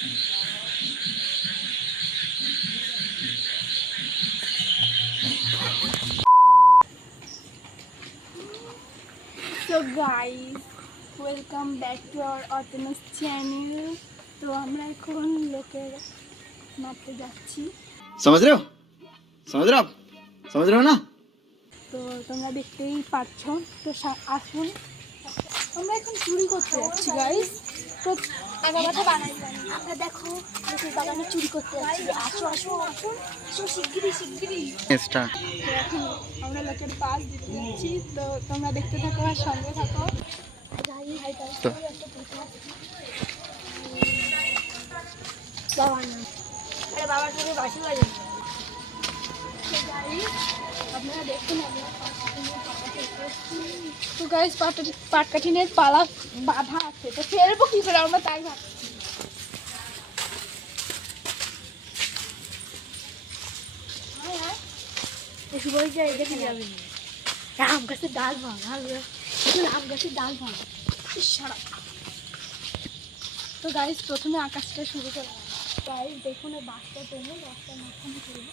So guys, welcome back to our Autonomous channel. তো আমরা এখন লোকের মাপতে যাচ্ছি। समझ रहे हो ना? তো তোমরা দেখতেই পাচ্ছ। তো আসুন, আমরা এখন চুরি করতে যাচ্ছি গাইস। তো আগামাথা বানাই আমরা দেখো লোকের বাগানে চুরি করতে যাচ্ছি। আসো আসো আসুন, আসো শিগগিরই। এখন আমরা লোকের পাশ দিতে যাচ্ছি। তো তোমরা দেখতে থাকো আর সঙ্গে থাকো। বাবার সাথে বাসি বাজে আপনারা দেখুন। তো গাইস পাটকাঠিনের পালা বাঁধা আছে, তো ফেলবো কি করে আমরা তাই ভাবছি। আম গাছের ডাল ভাঙা, আম গাছের ডাল ভাঙা। তো গাইস প্রথমে আকাশটা শুরু করে গাইস দেখুন বাসটা টেনে রাস্তার মাঝখানে করবো।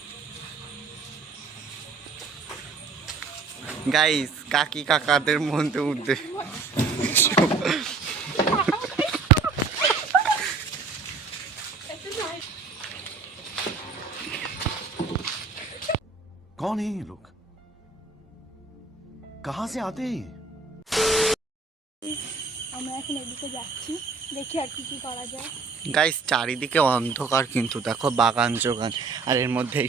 গাইস কাকি কাকাদের মধ্যে উদ্দেশ্য कौन है ये लोग? कहाँ से आते हैं? আমরা এখন এদিকে যাচ্ছি, দেখি আর কি কি করা যায়। গাইস চারিদিকে অন্ধকার, কিন্তু দেখো বাগান জোগান, আর এর মধ্যে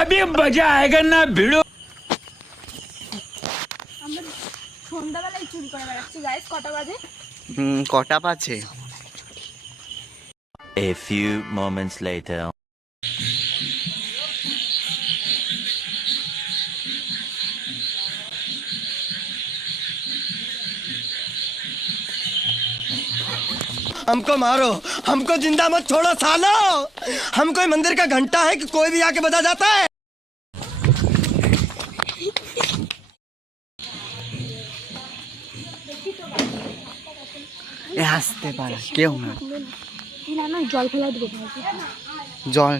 अभी मजा आएगा ना भिड़ो। আমরা সন্ধ্যাবেলায় চুরি করে বেড়াচ্ছি গাইস। কটা বাজে? কটা বাজে? A few moments later. हमको मारो, हमको जिंदा मत छोड़ो सालो। हम कोई मंदिर का घंटा है कि कोई भी आके बजा जाता है। আসতে পারে কেউ না। না জল ফেলা দেবো জল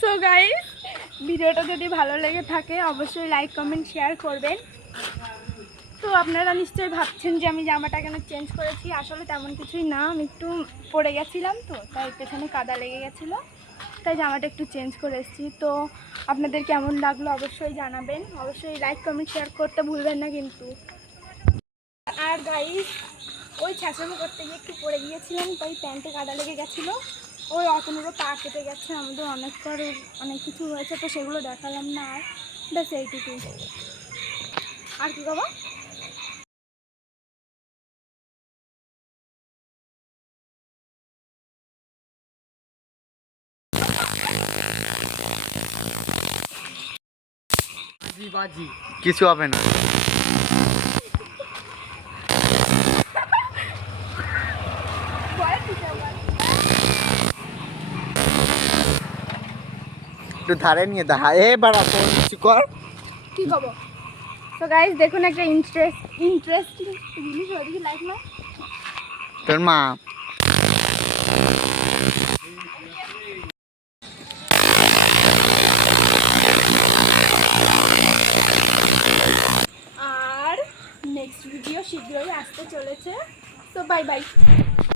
সো গাইস, ভিডিওটা যদি ভালো লেগে থাকে অবশ্যই লাইক কমেন্ট শেয়ার করবেন। তো আপনারা নিশ্চয়ই ভাবছেন যে আমি জামাটা কেন চেঞ্জ করেছি। আসলে তেমন কিছুই না, আমি একটু পড়ে গেছিলাম, তো তাই পেছনে কাদা লেগে গেছিলো, তাই জামাটা একটু চেঞ্জ করে এসেছি। তো আপনাদের কেমন লাগলো অবশ্যই জানাবেন, অবশ্যই লাইক কমেন্ট শেয়ার করতে ভুলবেন না কিন্তু। আর গাইস ওই ছ্যাঁচড়ামি করতে গিয়ে একটু পড়ে গিয়েছিলাম, তাই প্যান্টে কাদা লেগে গেছিলো। ওই অতনুরও পা কেটে গেছে, আমাদের অনেক কিছু হয়েছে, তো সেগুলো দেখালাম না। আর ব্যাস এইটুকুই। আর কি বাবা? কিছু হবে না। একটু ধারে নিয়ে কিছু কর। কি খবর? তো গাইস দেখুন একটা ইন্টারেস্টিং জিনিস ওইদিকে লাইক না তোর মা। আর নেক্সট ভিডিও শীঘ্রই আসতে চলেছে। তো বাই বাই।